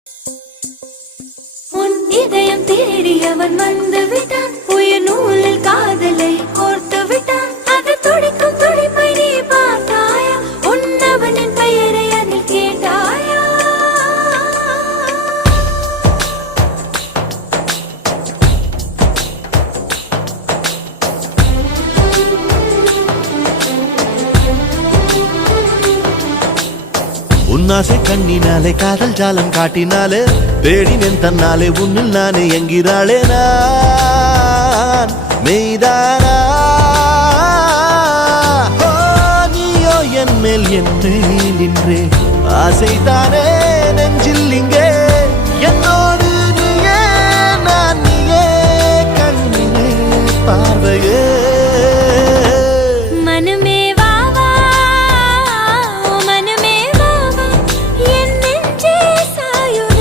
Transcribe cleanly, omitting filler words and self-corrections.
உன் இதயம் தேடி அவன் வந்து விட்டான், உயிர் நூலில் காதலை கோர்த்து விட்டான். அது துடிக்கும் துடிப்பை நீ பார்த்தாயா, உன்னவனின் பெயரை அதில் கேட்டாயா? உன்னாசை கண்ணினாலே காதல் ஜாலம் காட்டினாலே தேடினேன் தன்னாலே உன்னில் நானே என்கிறாளே நான் மெய்தானா? நீயோ என் மேல் நின்றே ஆசைதானே நெஞ்சில் இங்கே